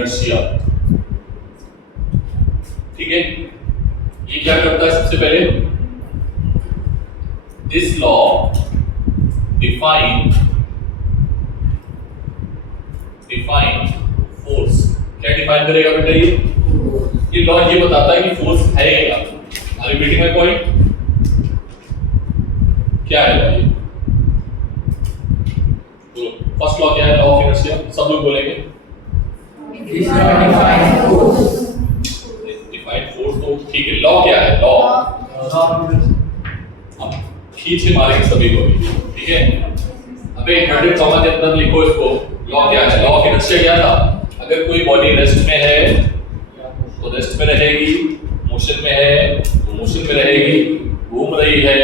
Inertia. ठीक है, ये क्या करता है? सबसे पहले दिस लॉ डिफाइन फोर्स। क्या डिफाइन करेगा बेटा? ये लॉ ये बताता है कि फोर्स है क्या। Are you getting my point? क्या है ये? तो फर्स्ट लॉ क्या है? Law of inertia. सब लोग बोलेंगे डिफाइन फोर्स। तो ठीक है, लॉ क्या है? लॉ हम खींच के मारेंगे सभी को भी। ठीक है, अबे इन्वर्टेड कॉमा के अंदर लिखो इसको। लॉ क्या है? लॉ ऑफ इनर्शिया क्या था? अगर कोई बॉडी रेस्ट में है तो रेस्ट में रहेगी, मोशन में है तो मोशन में रहेगी, घूम रही है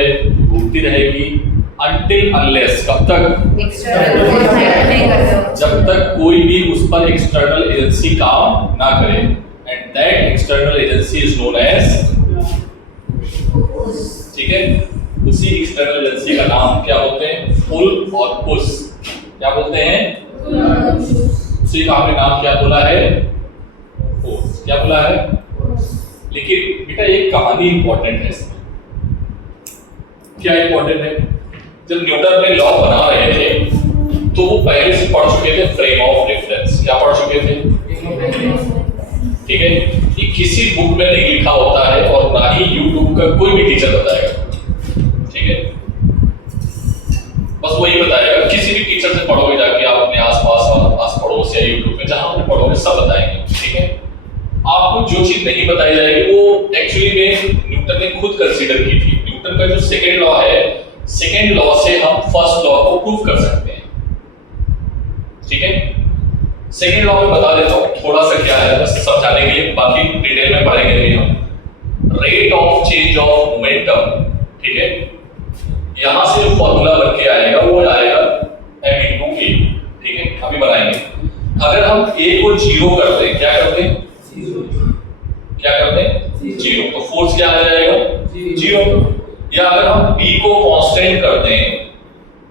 घूमती रहेगी, अनटिल अनलेस, कब तक? जब तक कोई भी उस पर एक्सटर्नल एजेंसी काम ना करे। And that external agency is known as, ठीक है, उसी एक्सटर्नल एजेंसी का नाम क्या बोलते हैं? पुल और पुश। क्या बोलते हैं? उसी का आपने नाम क्या बोला है? फोर्स। क्या बोला है? लेकिन बेटा एक कहानी इंपॉर्टेंट है इसमें। क्या इंपॉर्टेंट है? जब न्यूटन ने लॉ बना रहे थे तो वो पहले से पढ़ चुके थे फ्रेम ऑफ रेफरेंस। क्या पढ़ चुके थे? ठीक है, ये किसी बुक में नहीं लिखा होता है और ना ही यूट्यूब का कोई भी टीचर बताएगा। ठीक है, बस वही बताएगा। किसी भी टीचर से पढ़ोगे जाके, आप अपने आस पड़ोस या यूट्यूब पे जहां पे पढ़ोगे सब बताएंगे। ठीक है, आपको जो चीज नहीं बताई जाएगी वो एक्चुअली में न्यूटन ने खुद कंसीडर की थी। न्यूटन का जो सेकंड लॉ है, सेकंड लॉ से हम फर्स्ट लॉ को प्रूव कर सकते हैं। ठीक है, सेकंड लॉ में बता देता हूं थोड़ा सा क्या है, बस समझाने के लिए, बाकी डिटेल में पढ़ेंगे नहीं हम। Rate of change of momentum, ठीक है, यहां से जो फॉर्मूला बन के आएगा वो आएगा m * a। ठीक है, अभी बनाएंगे। अगर हम a को 0 कर दें, क्या कर दें? क्या कर दें? 0, तो फोर्स क्या आ जाएगा? 0। या अगर हम b को कांस्टेंट कर दें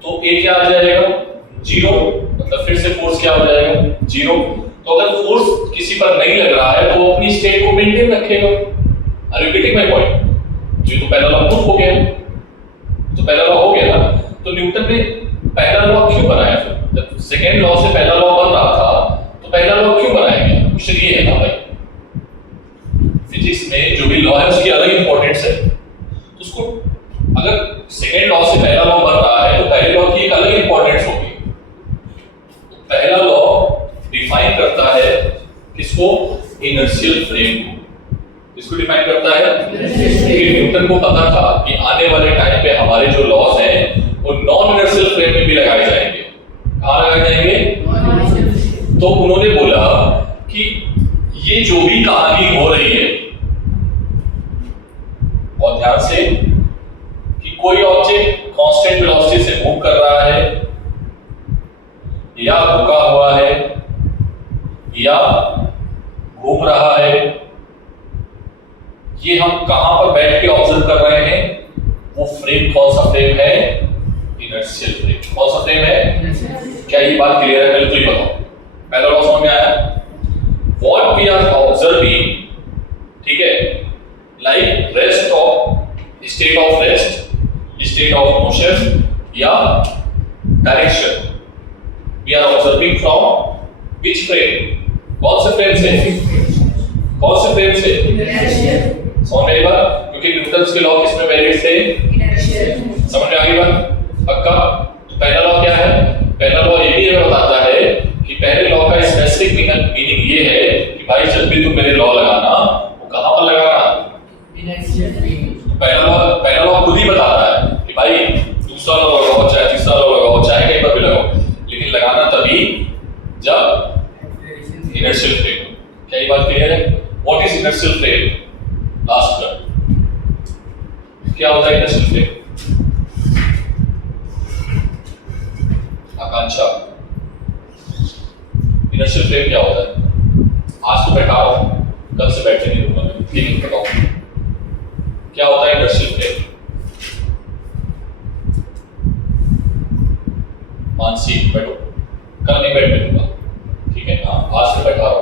तो a क्या आ जाएगा? 0, मतलब फिर से फोर्स क्या हो जाएगा? 0। तो अगर फोर्स किसी पर नहीं लग रहा है तो वो अपनी स्टेट को मेंटेन रखेगा। Are you getting my point? ये तो पहला लॉ प्रूफ हो गया। तो पहला लॉ हो गया ना, तो न्यूटन ने पहला लॉ क्यों बनाया? फिर जब सेकंड लॉ से पहला लॉ बन रहा था तो पहला लॉ क्यों बनाया गया? क्वेश्चन ये है ना भाई, फिजिक्स में जो भी लॉ है उसकी अलग इंपॉर्टेंस है। तो उसको अगर सेकंड लॉ से पहला लॉ बन रहा है तो पहले लॉ की एक अलग इंपॉर्टेंस होगी। तो पहला लॉ डिफाइन करता है किसको? इनर्शियल फ्रेम को। इसको डिफाइन करता है क्योंकि न्यूटन को पता था कि आने वाले टाइम पे हमारे जो लॉज हैं वो नॉन इनर्शियल फ्रेम में भी लगाए जाएंगे। कहां लगाए जाएंगे? तो उन्होंने बोला कि ये जो भी कहानी हो रही है, और ध्यान से, कि कोई ऑब्जेक्ट कांस्टेंट वेलोसिटी से मूव कर रहा है या रुका हुआ है या घूम रहा है, ये हम कहां पर बैठ के ऑब्जर्व कर रहे हैं? वो फ्रेम कौन सा फ्रेम है? Inertial frame. कौन सा फ्रेम है? क्या ये बात क्लियर है? पहले तो ही बताओ। पहला लॉ समझ में आया? व्हाट वी आर ऑब्जर्विंग, ठीक है, like rest of state of rest, state of motion या direction, we are observing from which frame? कौन से फ्रेम से? कौन से फ्रेम से? इनर्शियल। समझ में आई बात? क्योंकि न्यूटन के लॉ किसमें वैलिड थे? इनर्शियल। समझ में आ गई बात? पक्का? तो पहला लॉ क्या है? पहला लॉ ये भी बताता है कि पहले लॉ का स्पेसिफिक मीनिंग ये है कि भाई जब भी तुम मेरे लॉ लगाना, वो कहां पर लगाना? Inertial frame. पहला लॉ खुद ही बताता है कि भाई दूसरा लॉ लगाओ, चाहे तीसरा लॉ लगाओ, चाहे कहीं पर भी लगाओ, लेकिन लगाना तभी जब इनर्शियल फ्रेम। क्या ये बात क्लियर है? What is inertial frame? Last term क्या होता है इनर्शियल फ्रेम? आकांक्षा, इनर्शियल फ्रेम क्या होता है? आज तो बैठा हूं, कल से बैठे नहीं दूंगा मैं, लेकिन बताओ क्या होता है इनर्शियल फ्रेम? मानसी बैठो, कल नहीं बैठने दूंगा, ठीक है? हाँ, आज से बैठा रहो,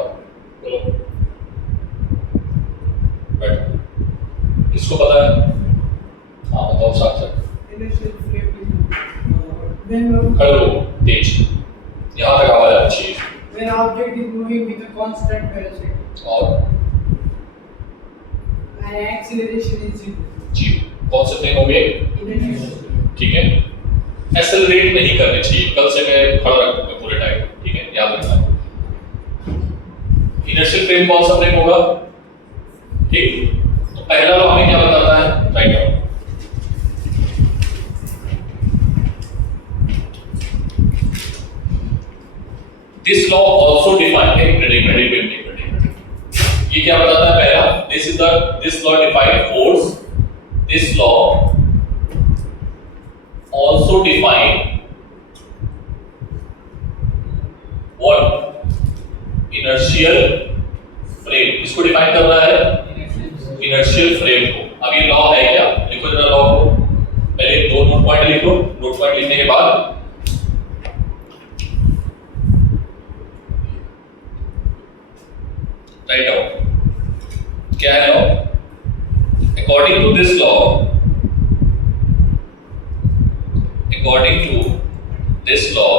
किसको पता है? हाँ बताओ साथ साथ। खड़े हो तेज, यहाँ तक आवाज आनी चाहिए। When object is moving with a constant velocity और and acceleration is zero. जी कौन से फ्रेम हो गए? ठीक है, एक्सेलरेट नहीं करने चाहिए, कल से मैं खड़ा रखूंगा पूरे टाइम, ठीक है, याद रखना। इनर्शियल फ्रेम कौन सा फ्रेम होगा? ठीक, तो पहला लॉ हमें क्या बताता है? Write down. This law also define है प्रेडिक्ट। ये क्या बताता है? पहला, this law define force. This law also define what? Inertial frame। इसको डिफाइन कर रहा है इनर्शियल फ्रेम को। अब ये लॉ है क्या? लिखो जरा लॉ को, पहले दो नोट पॉइंट लिखो। नोट पॉइंट लिखने के बाद राइट डाउन। क्या है law? According to this law, according to this law,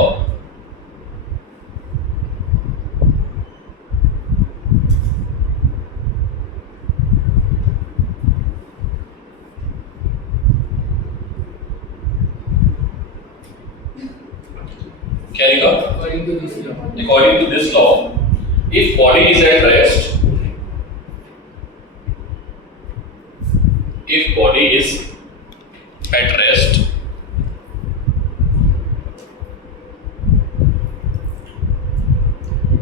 क्या लिखा? According to this law, according to this law, if body is at rest, if body is at rest,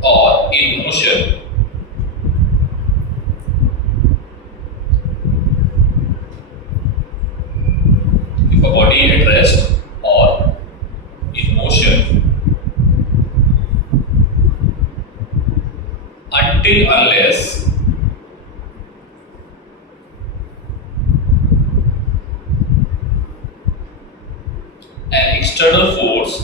or in motion, if a body is at rest or in motion until unless an external force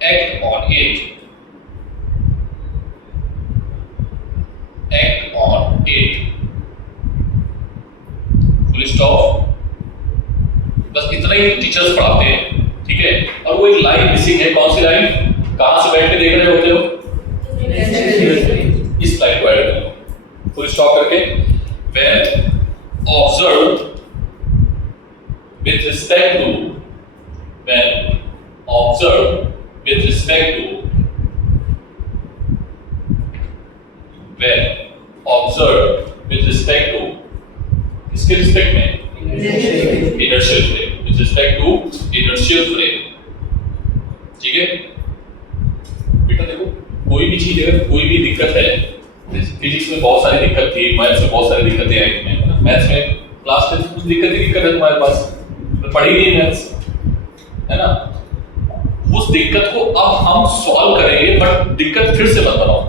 act on it, full stop। बस इतना ही teachers पढ़ाते हैं, ठीक है। और वो एक line missing है, कौन सी लाइन? कहां से बैठ के देख रहे होते हो? इस लाइन को ऐड कर लो, फुल स्टॉप करके। when observed with respect to with respect to किसके रिस्पेक्ट में? Inertial frame. With respect to inertial frame, ठीक है बेटा। देखो कोई भी चीज, अगर कोई भी दिक्कत है, फिजिक्स में बहुत सारी दिक्कत थी, मैथ्स में बहुत सारी दिक्कतें आई तुम्हें, मैथ्स में क्लास 10 कुछ दिक्कत है तुम्हारे पास, पढ़ी नहीं मैथ्स, है ना। उस दिक्कत को अब हम सॉल्व करेंगे, बट दिक्कत फिर से मत बनाओ।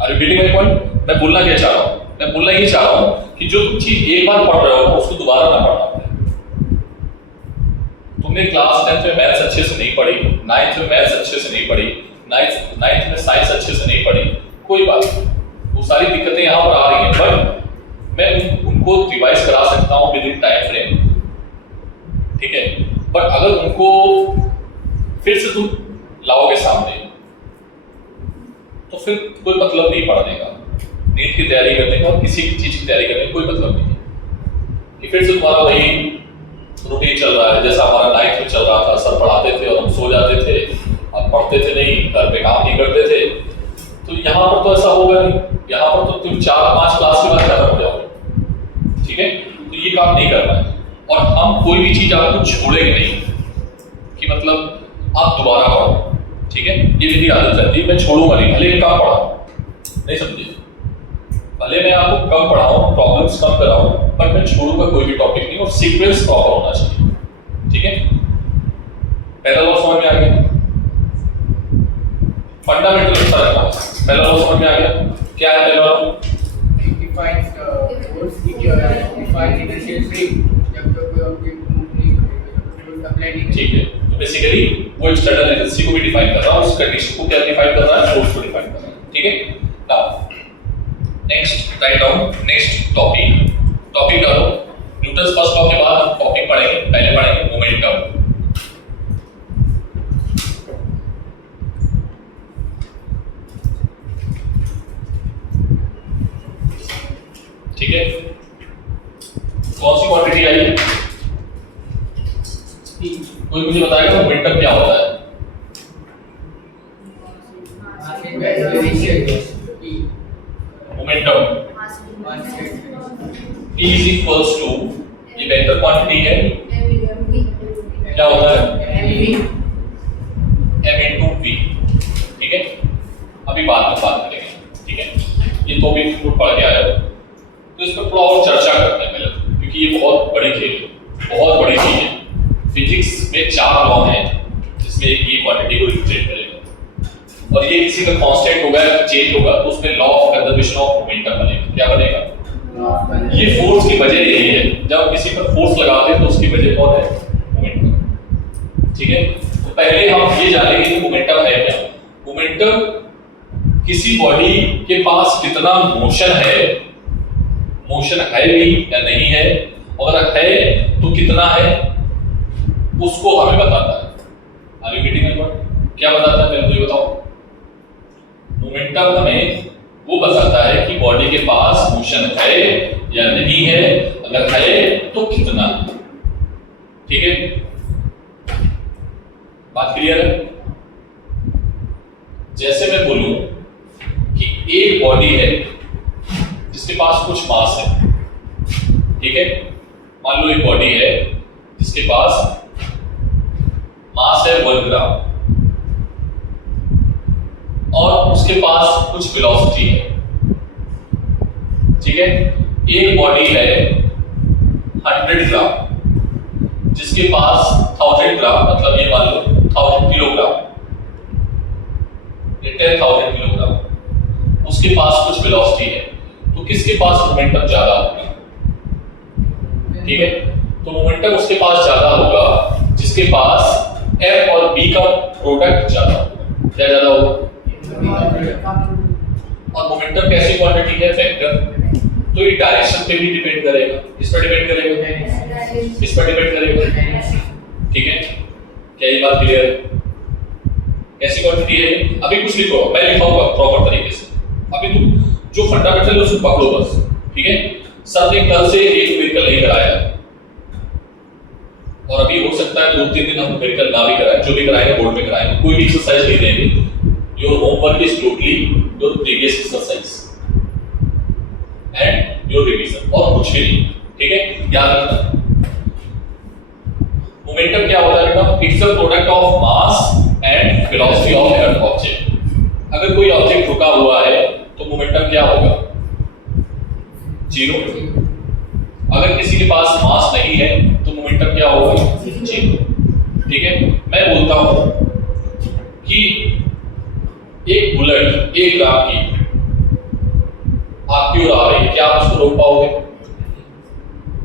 Are you getting my point? मैं बोलना क्या चाह रहा हूं? मैं बोलना ये चाह रहा हूं कि जो तुम चीज एक बार पढ़ रहे हो उसको दोबारा ना पढ़ना पड़े। तुमने क्लास 10th में मैथ्स अच्छे से नहीं पढ़ी, 9th में मैथ्स अच्छे से नहीं पढ़ी, 9th में साइंस अच्छे से नहीं पढ़ी, कोई बात नहीं, वो सारी दिक्कतें यहाँ पर आ रही हैं, बट मैं उनको रिवाइज करा सकता हूँ विद इन टाइम फ्रेम, ठीक है। बट अगर उनको फिर से तुम लाओगे सामने तो फिर कोई मतलब नहीं पढ़ने का, नीट की तैयारी करने का और किसी चीज की तैयारी करने का कोई मतलब नहीं है कि फिर से तुम्हारा वही रूटीन चल रहा है जैसा हमारा 9th में चल रहा था। सर पढ़ाते थे और हम सो जाते थे, अब पढ़ते थे नहीं, घर पे काम नहीं करते थे। तो यहाँ पर तो ऐसा होगा नहीं, यहाँ पर तो तुम 4-5 क्लास के बाद खत्म हो जाओगे, ठीक है। तो ये काम नहीं करना है, और हम कोई भी चीज आपको छोड़ेंगे नहीं कि मतलब आप दोबारा पढ़ो, ठीक है। ये मेरी आदत रहती है, मैं छोड़ूंगा नहीं, भले कम पढ़ाऊं, नहीं समझे, भले मैं आपको कम पढ़ाऊं, प्रॉब्लम्स कम कराऊं, बट मैं छोड़ूंगा कोई भी टॉपिक नहीं, और सीक्वेंस प्रॉपर होना चाहिए, ठीक है। पहला लॉ समझ में आ गया, फंडामेंटल अच्छा रखना। पहला लॉ समझ में आ गया, क्या है पहला law? defines force defines inertial frame जब तक कोई ऑब्जेक्ट मूव नहीं करेगा, फोर्स अप्लाई नहीं करेगा, ठीक है। तो बेसिकली वो एक्सटर्नल एनर्जी को भी डिफाइन कर रहा है, उस कंडीशन को क्या डिफाइन कर रहा है? फोर्स को डिफाइन कर रहा है, ठीक है। Now next write down next topic डालो। न्यूटन्स फर्स्ट लॉ के बाद हम टॉपिक पढ़ेंगे, पहले पढ़ेंगे मोमेंटम। ठीक है, कौन सी क्वांटिटी आई? कोई मुझे बताएगा मोमेंटम क्या होता है? Momentum P is equals to, ये वेक्टर क्वांटिटी है, क्या होता है? m into v। ठीक है, अभी बाद में बात करेंगे। ठीक है, ये तो भी पढ़ के आया हो तो इस पर थोड़ा और चर्चा करते हैं पहले, क्योंकि ये बहुत बड़ी चीज है। फिजिक्स में 4 लॉ हैं जिसमें एक ये क्वांटिटी को रिप्रेजेंट करेगा, और ये किसी का कांस्टेंट होगा या चेंज होगा तो उसमें law of conservation of momentum बनेगा। क्या बनेगा? ये फोर्स की वजह यही है, जब किसी पर फोर्स लगाते हैं तो उसकी वजह कौन है? मोमेंटम। ठीक है, तो पहले हम ये जानेंगे कि मोमेंटम है क्या। मोमेंटम किसी बॉडी के पास कितना मोशन है भी या नहीं है, और अगर है तो कितना है, उसको हमें बताता है। Are you getting it? क्या बताता है पहले तो ये बताओ। मोमेंटम हमें वो बताता है कि बॉडी के पास मोशन है या नहीं है, अगर है तो कितना। ठीक है, बात क्लियर है? जैसे मैं बोलूं कि एक बॉडी है जिसके पास कुछ मास है। ठीक है, मान लो एक बॉडी है जिसके पास मास है 1 ग्राम, और उसके पास कुछ वेलोसिटी है। ठीक है, एक बॉडी है 100 ग्राम जिसके पास 1000 ग्राम, मतलब ये मान लो 1000 किलोग्राम, 10,000 किलोग्राम, उसके पास कुछ वेलोसिटी है, तो किसके पास मोमेंटम ज्यादा होगा? ठीक है, तो मोमेंटम उसके पास ज्यादा होगा जिसके पास F और B का प्रोडक्ट ज्यादा होगा। क्या ज्यादा होगा? और मोमेंटम कैसी क्वांटिटी है? वेक्टर। तो ये डायरेक्शन पे भी डिपेंड करेगा। किस पर डिपेंड करेगा? किस पर डिपेंड करेगा? ठीक है, क्या ये बात क्लियर है? कैसी क्वांटिटी है? अभी कुछ लिखो, मैं लिखाऊंगा प्रॉपर तरीके से। अभी तुम जो फंडामेंटल है उसको पकड़ो बस। ठीक है, सर ने कल से एक न्यूमेरिकल नहीं कराया, और अभी हो सकता है 2-3 दिन हम न्यूमेरिकल ना भी कराएं, जो भी कराएंगे बोर्ड में कराएंगे, कोई भी एक्सरसाइज नहीं देंगे। Your homework is totally your previous exercise and your revision, और कुछ भी नहीं। ठीक है, याद रखना। मोमेंटम क्या होता है बेटा? It's a product of mass and velocity of an object. अगर कोई ऑब्जेक्ट रुका हुआ है तो मोमेंटम क्या होगा? 0। अगर किसी के पास मास नहीं है तो मोमेंटम क्या होगा? 0। ठीक है, मैं बोलता हूं कि एक बुलेट 1 ग्राम की आपकी ओर आ रही है, क्या आप उसको रोक पाओगे?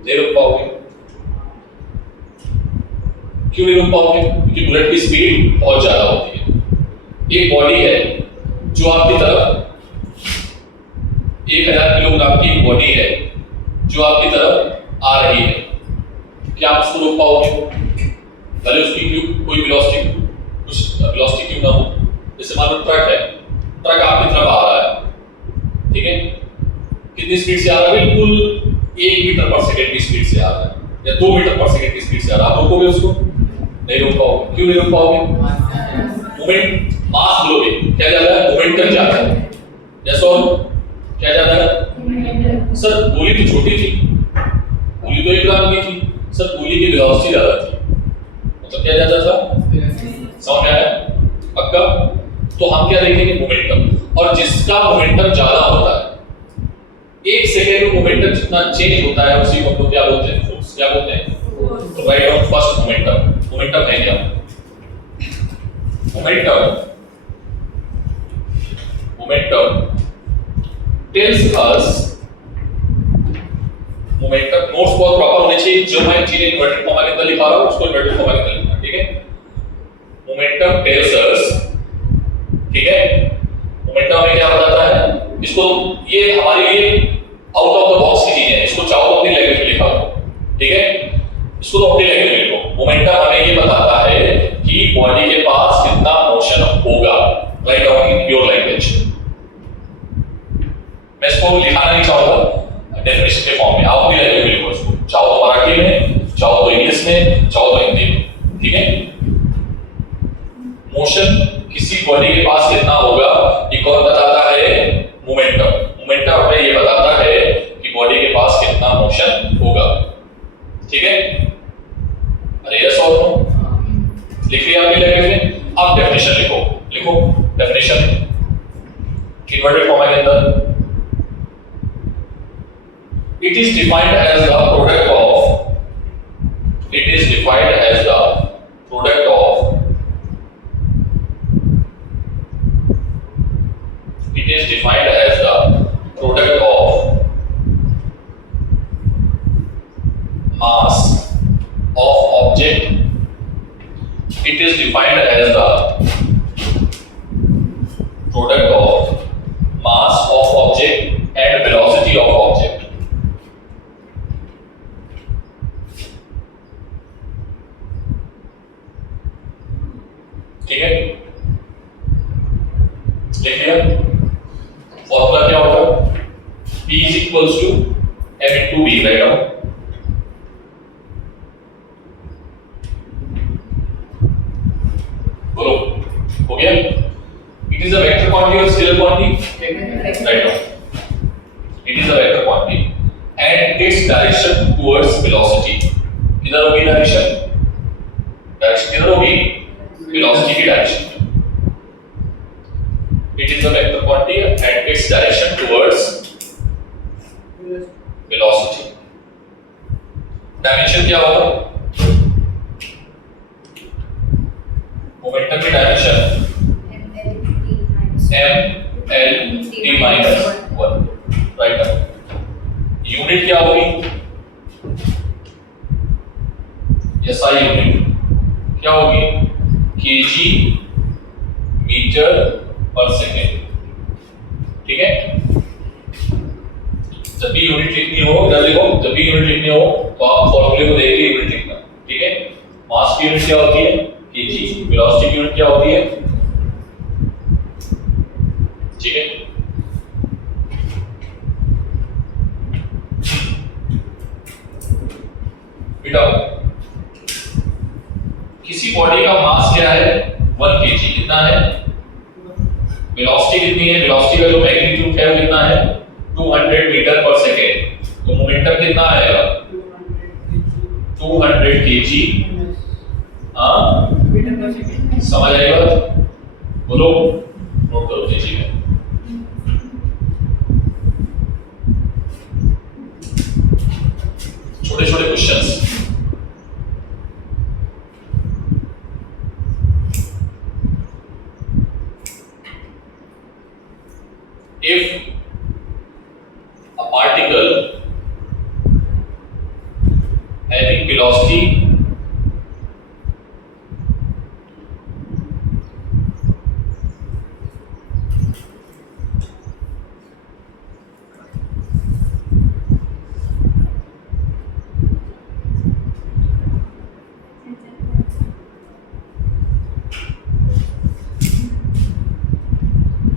नहीं रोक पाओगे। क्यों नहीं रोक पाओगे? क्योंकि बुलेट की स्पीड बहुत ज्यादा होती है। एक बॉडी है जो आपकी तरफ 1000 किलोग्राम की बॉडी है जो आपकी तरफ आ रही है, क्या आप उसको रोक पाओगे? भले उसकी कोई वेलोसिटी क्यों ना हो। जैसे मान लो ट्रक है, ट्रक आपकी तरफ आ रहा है। ठीक है, कितनी स्पीड से आ रहा है? बिल्कुल 1 मीटर पर सेकंड की स्पीड से आ रहा है, या 2 मीटर पर सेकंड की स्पीड से आ रहा है। आप रोकोगे उसको? नहीं रोक पाओगे। क्यों नहीं रोक पाओगे? मोमेंट मास लोगे, क्या ज्यादा है? मोमेंटम ज्यादा है। यस और क्या ज्यादा है? सर गोली तो छोटी थी, गोली तो 1 ग्राम की थी। सर गोली की वेलोसिटी ज्यादा थी, मतलब क्या ज्यादा था? समझ में आया? पक्का? तो हम क्या देखेंगे? मोमेंटम। और जिसका मोमेंटम ज्यादा होता है, 1 सेकेंड में मोमेंटम जितना चेंज होता है उसी को हम लोग क्या बोलते हैं? फोर्स। क्या बोलते हैं? तो right on first momentum. Momentum है क्या? Momentum tells us, momentum notes बहुत प्रॉपर होने चाहिए। जो मैं चीजें इन्वर्टेड कॉमा के अंदर लिखा रहा हूं उसको इन्वर्टेड कॉमा के अंदर लिखना। ठीक है, मोमेंटम टेल्स अस। ठीक है, मोमेंटम हमें क्या बताता है? इसको ये हमारे लिए आउट ऑफ द बॉक्स की चीजें हैं, इसको चाहो तो अपनी लैंग्वेज में लिखा दो, ठीक है, इसको तो अपनी लैंग्वेज में लिखो। मोमेंटम हमें ये बताता है कि बॉडी के पास कितना मोशन होगा, write down in your language. मैं इसको लिखाना नहीं चाहूंगा डेफिनेशन के फॉर्म में, आप अपनी लैंग्वेज में लिखो इसको, चाहो तो मराठी में, चाहो तो इंग्लिश में, चाहो तो हिंदी में, ठीक है। मोशन किसी बॉडी के पास कितना होगा ये कौन बताता है? मोमेंटम। मोमेंटम हमें ये बताता है कि बॉडी के पास कितना मोशन होगा, ठीक है। अरे यस और नो लिख लिया आपकी लैंग्वेज में। अब डेफिनेशन लिखो, लिखो डेफिनेशन इन्वर्टेड कॉमा के अंदर। It is defined as the product of, it is defined as the product of, it is defined as the product of mass of object, it is defined as the product of mass of object and velocity of object, ठीक है। लिख लिया। Formula क्या होगा? P is equals to m into v, right now. बोलो, हो गया? It is a vector quantity or scalar quantity? Right now. It is a vector quantity and its direction towards velocity. किधर होगी डायरेक्शन? डायरेक्शन किधर होगी? Velocity की direction. It is a vector quantity and its direction towards velocity. Dimension क्या होगा? Momentum की dimension m l t minus 1, right. Unit क्या होगी? SI यूनिट क्या होगी? kg मीटर पर सेकेंड, ठीक है। जब भी यूनिट लिखनी हो, इधर देखो, जब भी यूनिट लिखनी हो तो आप फॉर्मूले को देख के यूनिट लिखना, ठीक है। मास की यूनिट क्या होती है? kg। वेलोसिटी की यूनिट क्या होती है? ठीक है। बेटा किसी बॉडी का मास क्या है? 1 kg। कितना है? वेलोसिटी कितनी है? वेलोसिटी का जो मैग्नीट्यूड है वो कितना है? 200 मीटर पर सेकेंड। तो मोमेंटम कितना आएगा? 200 kg, हाँ समझ आएगा? बोलो, नोट करो kg में। छोटे छोटे questions. If a particle having velocity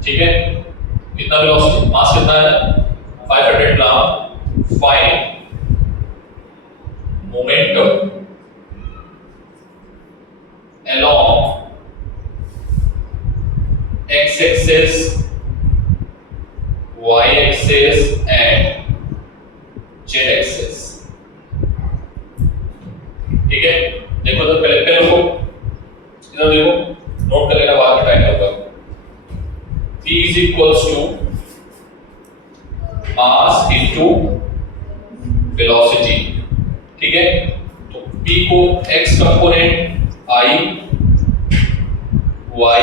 ठीक है, कितना वेलोसिटी, मास कितना है? 500 gram. Find momentum along x axis, y axis and z axis, ठीक है। देखो तो पहले देखो, इधर देखो, नोट कर लेना, बाद में टाइम लगेगा। P is equals to mass into velocity, ठीक है। तो P को x component I y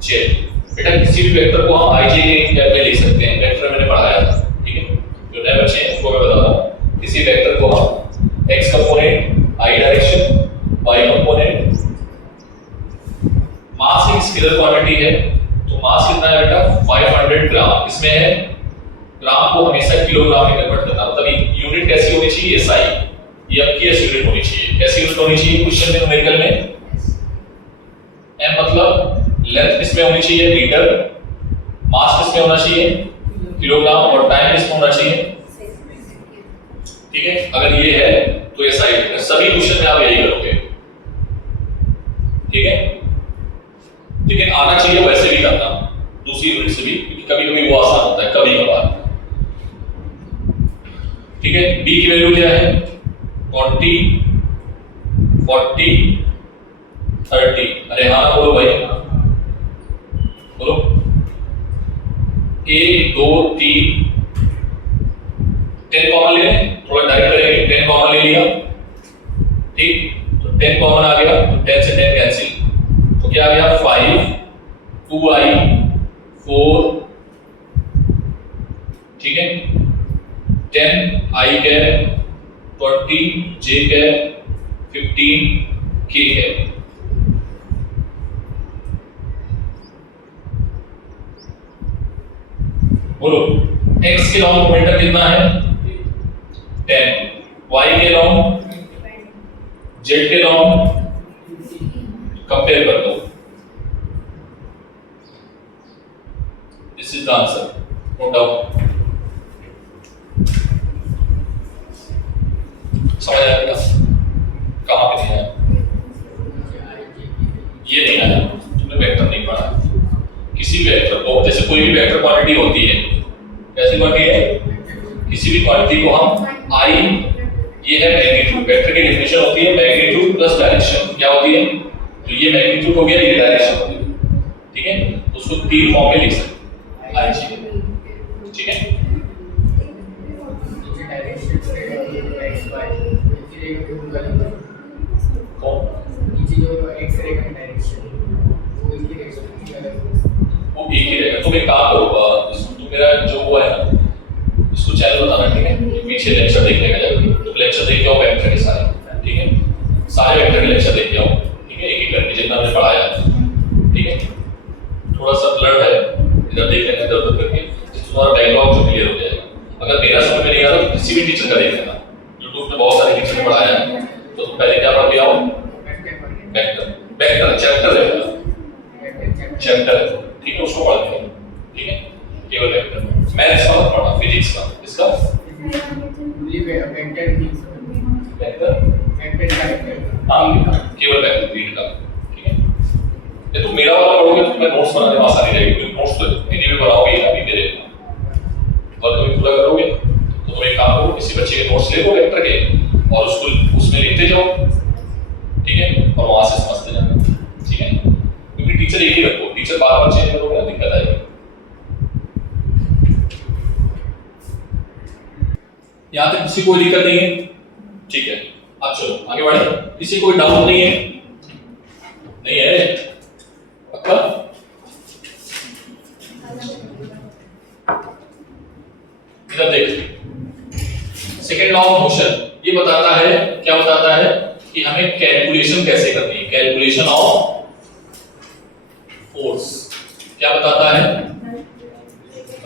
z, बेटा किसी भी वेक्टर को हम ij के टर्म में लिख सकते हैं, वेक्टर मैंने पढ़ाया था, ठीक है। जो नए बच्चे हैं उसको मैं बताता हूँ। किसी वेक्टर को हम x component I direction, y component, mass एक स्केलर क्वांटिटी है, तो मास कितना है बेटा? 500 100 ग्राम, इसमें है ग्राम को हमेशा किलोग्राम में कन्वर्ट करना, मतलब यूनिट कैसी होनी चाहिए, एसआई, ये आपकी एस यूनिट होनी चाहिए। कैसी यूनिट होनी चाहिए क्वेश्चन में न्यूमेरिकल में? एम मतलब लेंथ किसमें होनी चाहिए, मीटर, मास किसमें होना चाहिए, किलोग्राम, और टाइम किसमें होना चाहिए, ठीक है। अगर ये है तो एसआई है, सभी क्वेश्चन में आप यही करोगे, ठीक है। लेकिन आना चाहिए वैसे भी करना, दूसरी यूनिट से भी, क्योंकि कभी कभी वो आसान होता है, कभी कभार, ठीक है। बी की वैल्यू क्या है, 20, 40, 30। अरे हाँ बोलो भाई, बोलो। 1 2 3, 10 कॉमन ले लें, थोड़ा डायरेक्ट करेंगे, 10 कॉमन ले लिया, ठीक, तो 10 कॉमन आ गया, तो 10 से 10 कैंसिल, तो क्या आ गया 5, 2i, 4, ठीक है, 10 i cap, 20 j cap, 15 k cap. बोलो x के लॉन्ग मोमेंटम कितना है 10, y के लॉन्ग, z के लॉन्ग, कंपेयर कर दो, this is the answer, note down. समझ आया क्या, कहां पे नहीं आया, ये नहीं आया, तुमने वेक्टर नहीं पढ़ा। किसी भी वेक्टर को, जैसे कोई भी वेक्टर क्वांटिटी होती है, कैसी क्वांटिटी है, किसी भी क्वांटिटी को हम i, ये है मैग्नीट्यूड, वेक्टर की डेफिनेशन होती है मैग्नीट्यूड प्लस डायरेक्शन, क्या होती है, तो ये मैग्नीट्यूड हो गया, ये डायरेक्शन हो गई, ठीक है, तो उसको तीन फॉर्म में लिख सकते हैं, ठीक है। वो एक ही रहेगा, तुम एक काम करो, तुम मेरा जो वो है ना, इसको चैनल बताना, ठीक है, पीछे लेक्चर देखने का, जब तुम लेक्चर देख के आओ वेक्टर के सारे, ठीक है, सारे वेक्टर के लेक्चर देख के आओ, ठीक है, एक एक करके जितना हमने पढ़ाया, ठीक है। थोड़ा सा ब्लड है, इधर देख लेना, इधर उधर करके, जिससे तुम्हारा बैकलॉग जो क्लियर हो जाएगा। अगर मेरा समझ में नहीं आ रहा तो किसी भी टीचर का देख लेना, यूट्यूब पे बहुत सारे टीचर ने पढ़ाया है, तो तुम पहले क्या पढ़ के आओ, वेक्टर, वेक्टर चैप्टर है, चैप्टर है, ठीक है, उसको पढ़ के, ठीक है, केवल वेक्टर, मैथ्स का मत पढ़ना, फिजिक्स का, इसका केवल वेक्टर रीड का, ठीक है। ये तो मेरा वाला पढ़ोगे तो मैं नोट्स बनाने में आसानी रहेगी, क्योंकि नोट्स तो एनीवे बनाओगे अभी मेरे वर्क में पूरा करोगे, तो तुम एक काम करो, किसी बच्चे के नोट्स ले लो वेक्टर के और उसको उसमें लिखते जाओ, ठीक है, और वहां से समझते जाना, ठीक है, क्योंकि टीचर एक ही रखो, टीचर बार-बार चेंज करोगे ना दिक्कत आएगी। यहाँ तक किसी को कोई दिक्कत नहीं है, ठीक है। अब चलो आगे बढ़े, किसी कोई डाउट नहीं है, नहीं है पक्का? इधर देख, सेकेंड लॉ ऑफ मोशन ये बताता है, क्या बताता है कि हमें कैलकुलेशन कैसे करनी है, कैलकुलेशन ऑफ फोर्स, क्या बताता है,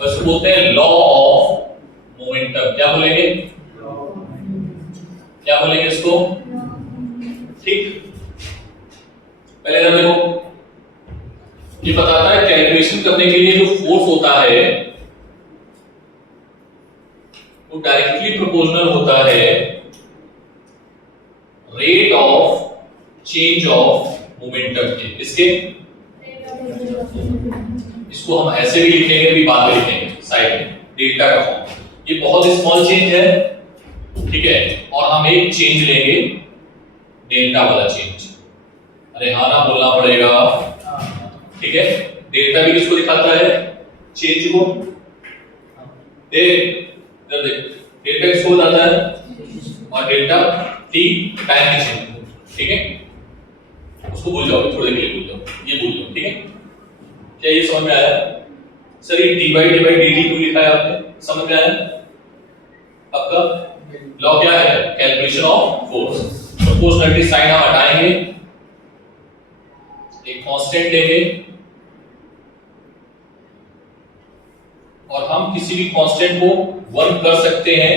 उसको बोलते हैं लॉ ऑफ मोमेंटम, क्या बोलेंगे, क्या बोलेंगे इसको, ठीक। पहले इधर देखो, ये बताता है कैलकुलेशन करने के लिए जो फोर्स होता है वो डायरेक्टली प्रोपोर्शनल होता है rate of change of momentum के, इसके, इसको हम ऐसे भी लिखेंगे, अभी बाद में लिखेंगे साइड में, डेल्टा का फॉर्म। ये बहुत स्मॉल चेंज है, ठीक है, और हम एक चेंज लेंगे डेल्टा वाला चेंज, अरे हाँ ना बोलना पड़ेगा, ठीक है। डेल्टा भी किसको दिखाता है, चेंज को, देख इधर देख, डेल्टा किसको बताता है, और डेल्टा टी टाइम की चेंज, ठीक है, उसको भूल जाओ, थोड़ी देर के लिए भूल जाओ, ये भूल जाओ, ठीक है। क्या ये समझ में आया सर, ये डी बाई डी क्यों लिखा है आपने, समझ में आया आपका लॉ क्या है, calculation of force. Proportionality sign हम हटाएंगे, एक कांस्टेंट लेंगे, और हम किसी भी कांस्टेंट को 1 कर सकते हैं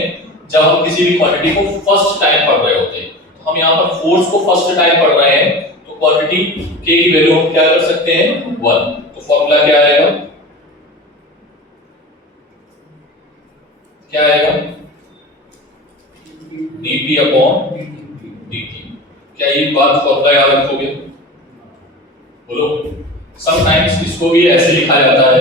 जब हम किसी भी क्वांटिटी को फर्स्ट टाइम पढ़ रहे होते हैं। तो हम यहाँ पर फोर्स को फर्स्ट टाइम पढ़ रहे हैं, तो क्वांटिटी k की वैल्यू हम क्या कर सकते हैं 1। तो फॉर्मूला क्या आएगा, क्या आएगा dp अपॉन dt। क्या ये बात फॉर्मूला याद रखोगे? बोलो। समटाइम्स इसको भी ऐसे लिखा जाता है,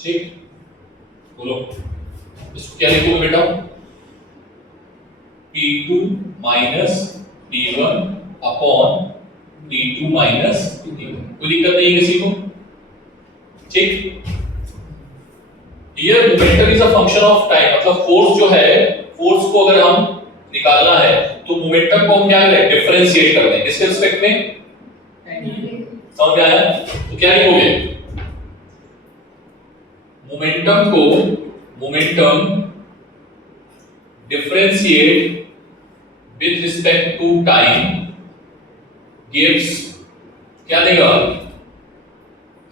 ठीक। बोलो इसको क्या लिखोगे बेटा, P2 minus P1 upon P2 minus P1। कोई दिक्कत नहीं है किसी को? ठीक। Here momentum is a function of time, मतलब फोर्स जो है, फोर्स को अगर हम निकालना है तो मोमेंटम को हम क्या करें, डिफरेंशिएट कर दें किसके रिस्पेक्ट में, समझ में आया? तो क्या लिखोगे, momentum differentiate with respect to time gives क्या देगा,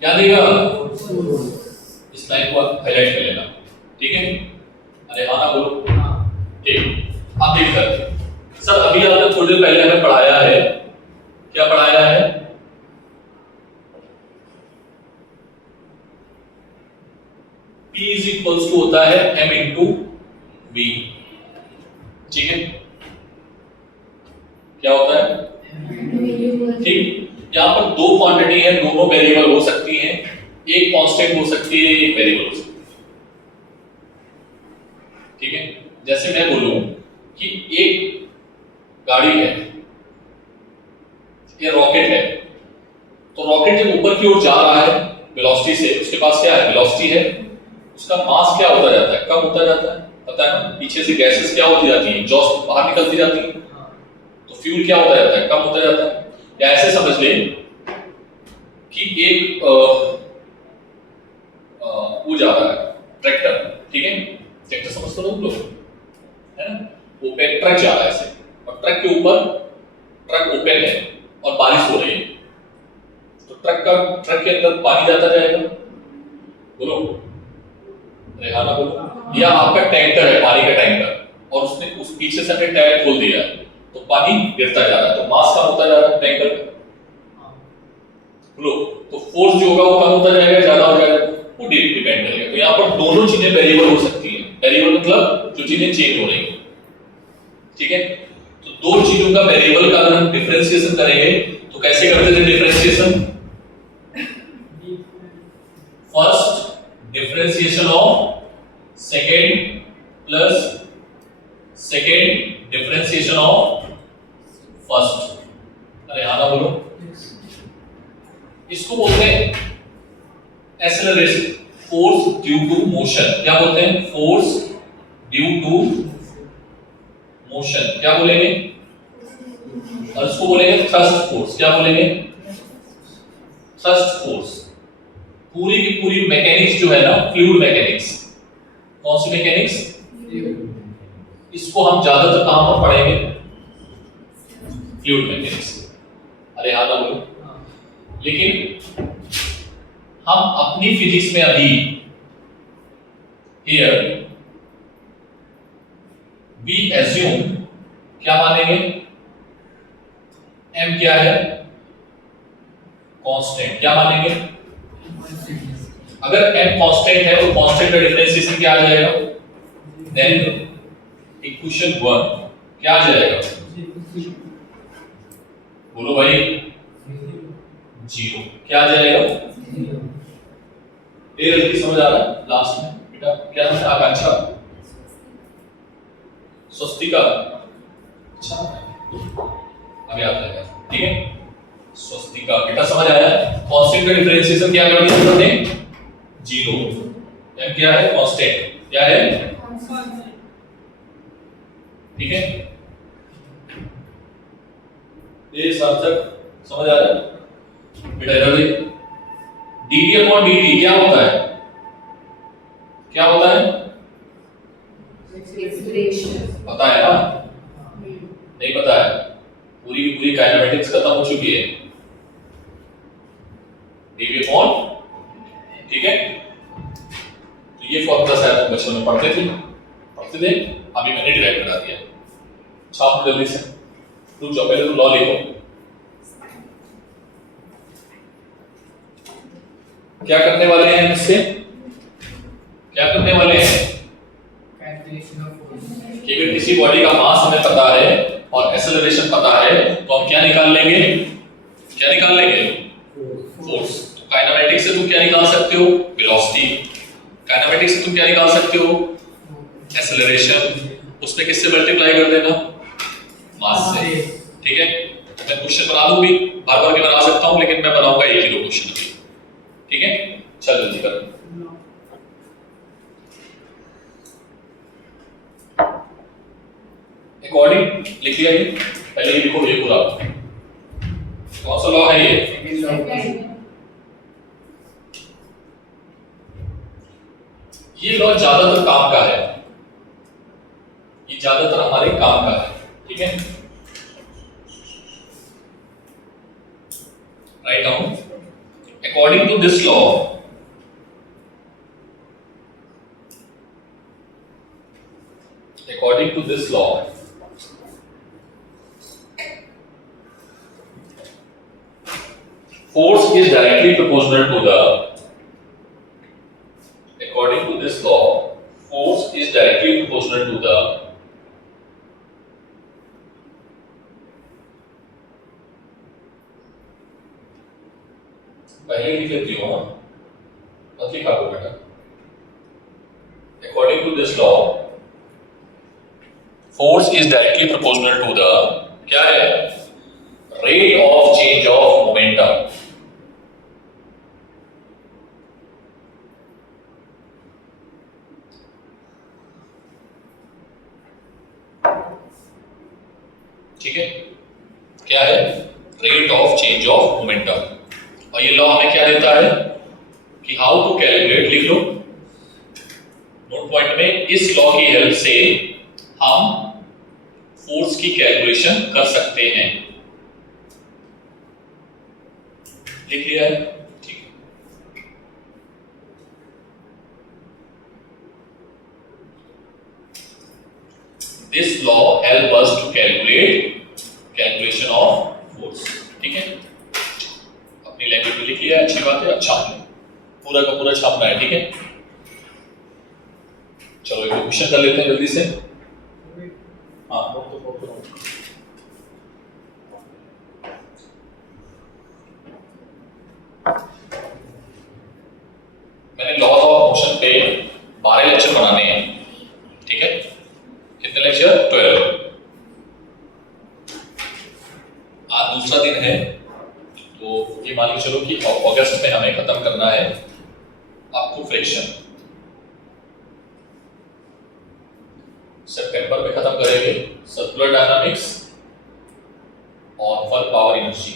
क्या देगा, इस लाइन को आप हाईलाइट कर लेना, ठीक है? अरे हाँ ना बोलो, ठीक। आप देख सकते सर, अभी आपने थोड़ी देर पहले हमें पढ़ाया है, क्या पढ़ाया है, P इज इक्वल्स टू होता है m इंटू v, ठीक है? क्या होता है, ठीक। यहां पर दो क्वांटिटी है, दोनों वेरिएबल हो सकती हैं, एक कांस्टेंट हो सकती है, एक वेरिएबल हो सकती है, ठीक है? जैसे मैं बोलूं कि एक गाड़ी है, ये रॉकेट है, तो रॉकेट जब ऊपर की ओर जा रहा है वेलोसिटी से, उसके पास क्या है, वेलोसिटी है, उसका मास क्या होता जाता है, कम होता जाता है, पता है ना? पीछे से गैसेस क्या होती जाती हैं, एग्जॉस्ट बाहर निकलती जाती है, तो फ्यूल क्या होता जाता है, कम होता जाता है। या ऐसे समझ ले कि एक वो जा रहा है ट्रैक्टर, ठीक है? ट्रैक्टर समझ तो लोग है ना, ओपन ट्रक जा रहा है ऐसे, और ट्रक के ऊपर, ट्रक ओपन है और बारिश हो रही है, तो ट्रक के अंदर पानी जाता जाएगा, बोलो रेहाना बोलो। या आपका टैंकर है, पानी का टैंकर, और उसने उस पीछे से अपने टायर खोल दिया, तो पानी गिरता जा रहा है, तो मास कम होता जा रहा है टैंकर का, बोलो। तो फोर्स जो होगा वो कम होता जाएगा, ज्यादा हो जाएगा, वो डिपेंड करेगा। तो यहाँ पर दोनों चीजें वेरिएबल हो सकती है, वेरिएबल मतलब जो चीजें चेंज हो रही है, ठीक है? तो दो चीजों का वेरिएबल का अगर हम डिफरेंशिएशन करेंगे तो कैसे करते थे differentiation, first differentiation of second plus second differentiation of first. अरे हाँ ना बोलो। इसको बोलते हैं acceleration, force due to motion. क्या बोलते हैं, फोर्स ड्यू टू मोशन, क्या बोलेंगे? और इसको बोलेंगे थ्रस्ट फोर्स। क्या बोलेंगे? Thrust force. पूरी की पूरी मैकेनिक्स जो है ना, फ्लूइड मैकेनिक्स। कौन सी मैकेनिक्स? इसको हम ज्यादातर कहां पर पढ़ेंगे? Fluid mechanics. अरे हाँ ना बोलो। लेकिन हम अपनी फिजिक्स में अभी हियर वी एज्यूम क्या मानेंगे? m क्या है? कांस्टेंट। क्या मानेंगे? अगर m कांस्टेंट है तो कांस्टेंट का डिफरेंशिएशन क्या आ जाएगा? देन इक्वेशन 1 क्या आ जाएगा? बोलो भाई, 0। क्या आ जाएगा? ये जल्दी समझ आ रहा है? लास्ट में बेटा क्या नाम है? आकांक्षा, स्वस्तिका, अच्छा अभी आ जाएगा, ठीक है? स्वस्तिका बेटा समझ आया? कांस्टेंट का डिफरेंशिएशन क्या कर दिया हमने? 0। m क्या है? कांस्टेंट। क्या है? ठीक है? ये सार्थक समझ आ रहा है? बेटा इधर देख, dt अपॉन dt क्या होता है? क्या होता है? एक्सप्रेशन। पता है ना? नहीं पता है? पूरी की पूरी काइनेमेटिक्स खत्म हो चुकी है। डीवी अपॉन, ठीक है? तो ये फॉर्मूला शायद तुम बचपन में पढ़ते थे, अभी मैंने डिराइव करा दिया। छाप जल्दी से, रुक जाओ, पहले तो लॉ लिखो। क्या करने वाले हैं इससे? क्या करने वाले हैं? Calculation of force. कि अगर किसी बॉडी का मास हमें पता है और एक्सेलरेशन पता है तो हम क्या निकाल लेंगे? क्या निकाल लेंगे? फोर्स। तो काइनेमेटिक्स से तुम क्या निकाल सकते हो? वेलोसिटी। काइनेमेटिक्स से तुम क्या निकाल सकते हो? एक्सेलरेशन। उसने किससे मल्टीप्लाई कर देना? मास से। ठीक है? तो मैं क्वेश्चन बना दूं भी, बार बार भी बना सकता हूं, लेकिन मैं बनाऊंगा एक ही दो क्वेश्चन अभी। ठीक है? चल जल्दी कर। अकॉर्डिंग लिख लिया ये, पहले ये लिखो, ये पूरा कौन सा लॉ है ये? Second law. ये लॉ ज्यादातर काम का है, ये ज्यादातर हमारे काम का है। ठीक है? Write down. According to this law, according to this law, force is directly proportional to the, according to this law, force is directly proportional to the पहले लिख लेती हूँ, मत लिखा करो बेटा। According to this law, force is directly proportional to the, क्या है? Rate of change of momentum। ठीक है? क्या है? Rate of change of momentum। और ये लॉ हमें क्या देता है कि हाउ टू कैलकुलेट, लिख लो नोट पॉइंट में। इस लॉ की हेल्प से हम फोर्स की कैलकुलेशन कर सकते हैं। लिख लिया है? ठीक है। This law help us to calculation of force. ठीक है? अपनी लैंग्वेज में लिख लिया है, अच्छी बात है। अच्छा, पूरा का पूरा छापना है। ठीक है? चलो एक क्वेश्चन कर लेते हैं जल्दी से। हाँ, मैंने लॉज ऑफ मोशन पे 12 लेक्चर बनाने हैं। ठीक है? कितने लेक्चर? 12। आज दूसरा दिन है, तो ये मान के चलो कि अगस्त में हमें खत्म करना है आपको फ्रिक्शन। सितंबर में खत्म करेंगे सर्कुलर डायनामिक्स और वर्क पावर एनर्जी।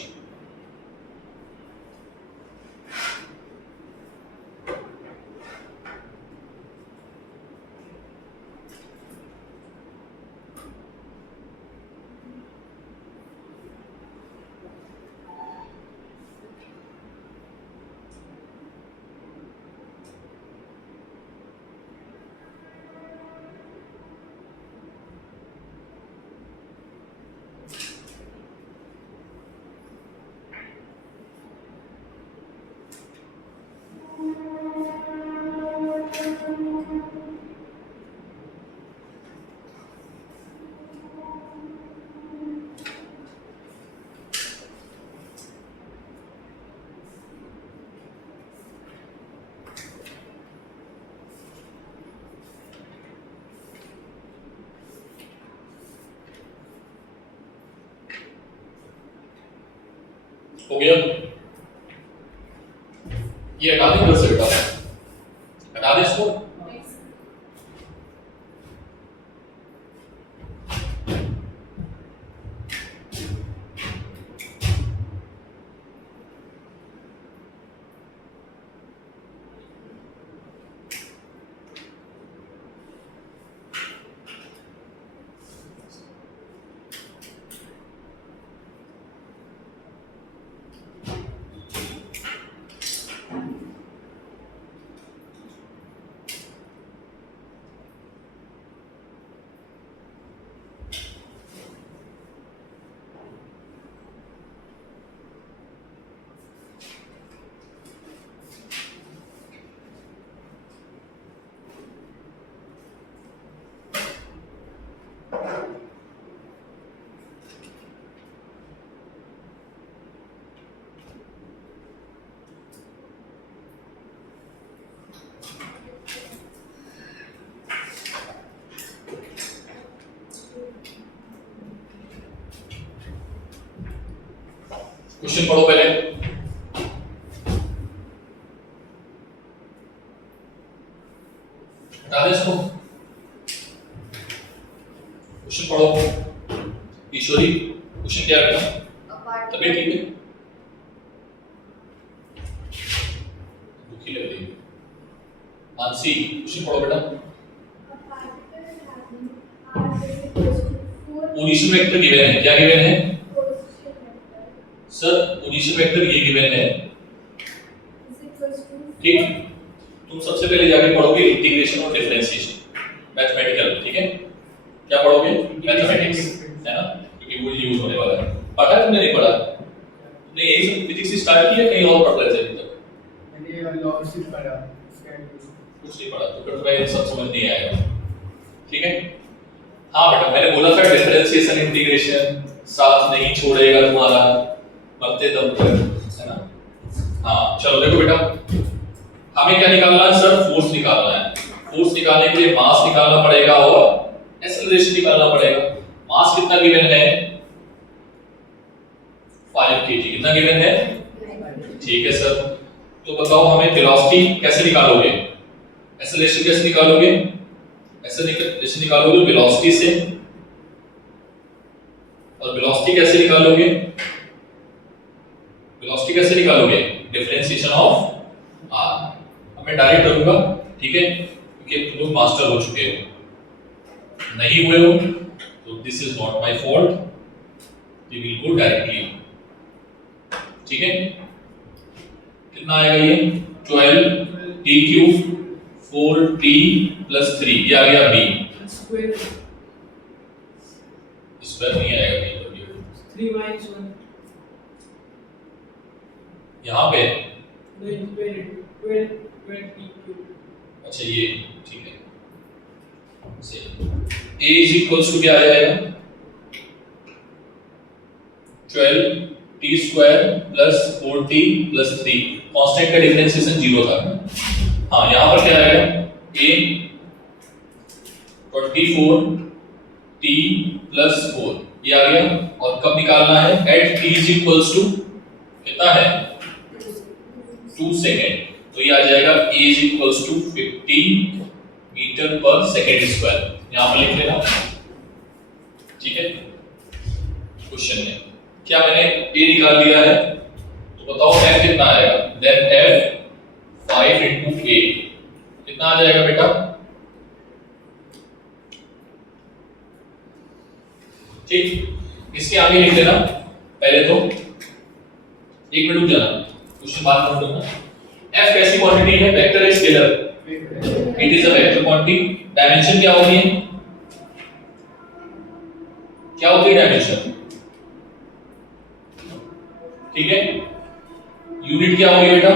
हो गया? ये हटा दें, से हटा दें इसको। क्वेश्चन पढ़ो पहले। बता दे इसको, क्वेश्चन पढ़ो। ईश्वरी क्वेश्चन क्या है बेटा? तबीयत ठीक है? दुखी लग रही है। मानसी क्वेश्चन पढ़ो बेटा। पोजीशन वेक्टर गिवन है, क्या गिवन है सर? पोजीशन वेक्टर ये गिवन है, ठीक। तुम सबसे पहले जाके पढ़ोगे इंटीग्रेशन और डिफरेंशिएशन, मैथमेटिकल, ठीक है? क्या पढ़ोगे? मैथमेटिक्स, है ना, क्योंकि वो यूज होने वाला है। पढ़ा है तुमने? नहीं पढ़ा? तुमने यही सब फिजिक्स से स्टार्ट किया, कहीं और पढ़ रहे थे अभी तक? मैंने लॉ से पढ़ा, कुछ नहीं पढ़ा, तो फिर तुम्हें ये सब समझ नहीं आएगा, ठीक है? हाँ बेटा, मैंने बोला था डिफरेंशिएशन इंटीग्रेशन साथ नहीं छोड़ेगा तुम्हारा मरते दम तक, है ना? हाँ चलो देखो बेटा, हमें क्या निकालना है सर? फोर्स निकालना है। फोर्स निकालने के लिए मास निकालना पड़ेगा और एक्सेलरेशन निकालना पड़ेगा। मास कितना गिवन है? 5 kg। कितना गिवन है? ठीक है सर। तो बताओ हमें वेलोसिटी कैसे निकालोगे? एक्सेलरेशन कैसे निकालोगे? एक्सेलरेशन निकालोगे वेलोसिटी से। और वेलोसिटी कैसे निकालोगे? वेलोसिटी कैसे निकालोगे? Differentiation of R. मैं डायरेक्ट करूंगा, ठीक है, क्योंकि तुम लोग मास्टर हो चुके हो। नहीं हुए हो तो this is not my fault, we will go directly, ठीक है? कितना आएगा ये? 12 t क्यूब 4t प्लस 3, ये आ गया b स्क्वायर। स्क्वायर नहीं आएगा b पर, 3 minus 1 यहाँ पे 12 t cube। अच्छा ये ठीक है। से a इज इक्वल्स टू क्या आ जाएगा? 12t square plus 4t plus 3। Constant का डिफरेंशिएशन 0 था। हाँ यहाँ पर क्या आएगा? a 24t प्लस 4 ये आ गया। और कब निकालना है? At t is equals to कितना है? 2 सेकेंड। तो ये आ जाएगा a is equals to 50 meter per second square. यहाँ पर लिख लेना, ठीक है? क्वेश्चन में क्या मैंने a निकाल लिया है, तो बताओ f कितना आएगा? देन f 5 into a कितना आ जाएगा बेटा? ठीक, इसके आगे लिख देना पहले तो। एक मिनट रुक जाना, क्वेश्चन बात कर दूंगा। f कैसी क्वांटिटी है? वेक्टर है scalar? It is a vector quantity. Dimension क्या होती है? क्या होती है डायमेंशन? ठीक है, यूनिट क्या होगी बेटा?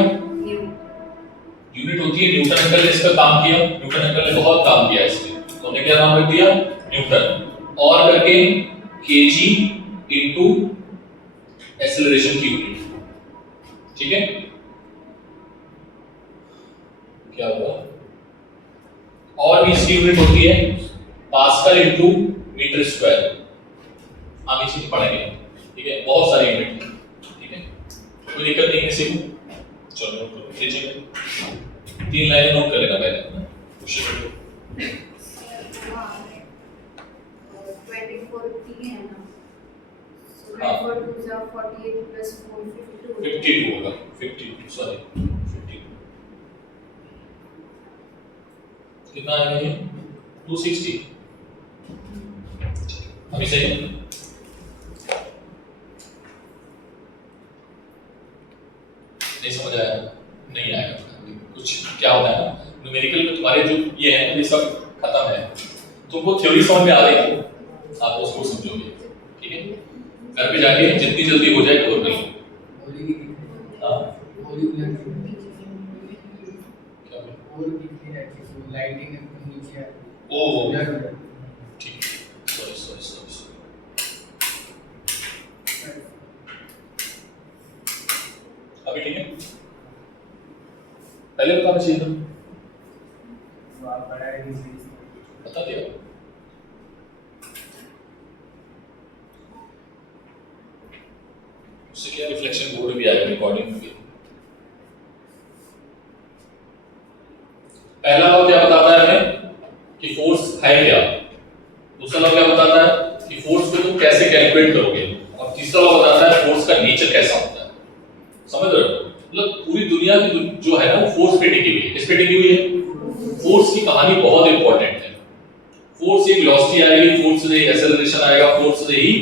यूनिट होती है न्यूटन। अंकल ने इस पर काम किया, न्यूटन अंकल ने बहुत काम किया इस पे, तो हमने क्या नाम रख दिया? न्यूटन। और करके केजी इनटू एक्सेलरेशन की यूनिट, ठीक है? क्या होगा? और भी इसकी यूनिट होती है पास्कल इनटू मीटर स्क्वायर। हम ये चीज पढ़ेंगे, ठीक है? बहुत सारी यूनिट, ठीक है? कोई दिक्कत नहीं है किसी को? चलो नोट करो, लीजिए 3 लाइनें नोट कर लेना पहले। क्वेश्चन 24t है ना, so हाँ। 24 2 is 48 plus 4 52 52 होगा, 52 सॉरी 52 कितना आएगा ये? 260। अभी सही है? नहीं समझ आया? नहीं आएगा कुछ। क्या होता है ना, न्यूमेरिकल में तुम्हारे जो ये है ये सब खत्म है, तुमको थ्योरी समझ में आ रही है, आप उसको समझोगे, ठीक है? घर पे जाके जितनी जल्दी हो जाए कवर कर लो। हाँ लाइटिंग एकदम नीचे है। ओ ठीक है, सॉरी सॉरी सॉरी सॉरी। अभी ठीक है? पहले बताना चाहिए था, आप पढ़ा है नहीं? बता दिया। उससे क्या रिफ्लेक्शन बोर्ड भी आएगा, रिकॉर्डिंग में भी। पहला लॉ क्या बताता है हमें कि फोर्स है क्या, दूसरा लॉ क्या बताता है कि फोर्स को तुम कैसे कैलकुलेट करोगे, और तीसरा लॉ बताता है फोर्स का नेचर कैसा होता है। समझ रहे हो? मतलब पूरी दुनिया की जो है ना वो फोर्स पे टिकी हुई है। किस पे टिकी हुई है? फोर्स की कहानी बहुत इंपॉर्टेंट है। फोर्स से वेलोसिटी आएगी, फोर्स से एक्सेलरेशन आएगा, फोर्स से ही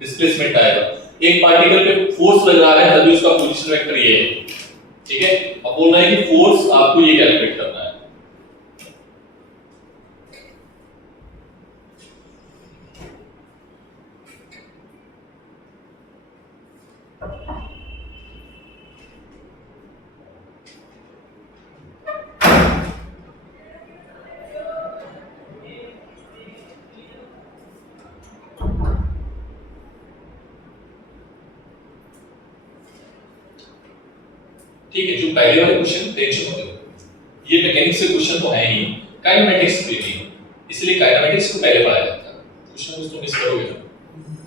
डिस्प्लेसमेंट आएगा। एक पार्टिकल पे फोर्स लग रहा है तभी उसका पोजीशन वेक्टर ये है, ठीक है। अब बोलना है कि फोर्स आपको ये कैलकुलेट करना है। ठीक है, जो पहले वाले क्वेश्चन टेंशन मत लो, ये मैकेनिक्स से क्वेश्चन तो है ही, काइनेमेटिक्स भी नहीं, इसलिए काइनेमेटिक्स को पहले पढ़ाया जाता है। क्वेश्चन कुछ तो मिस करोगे ना,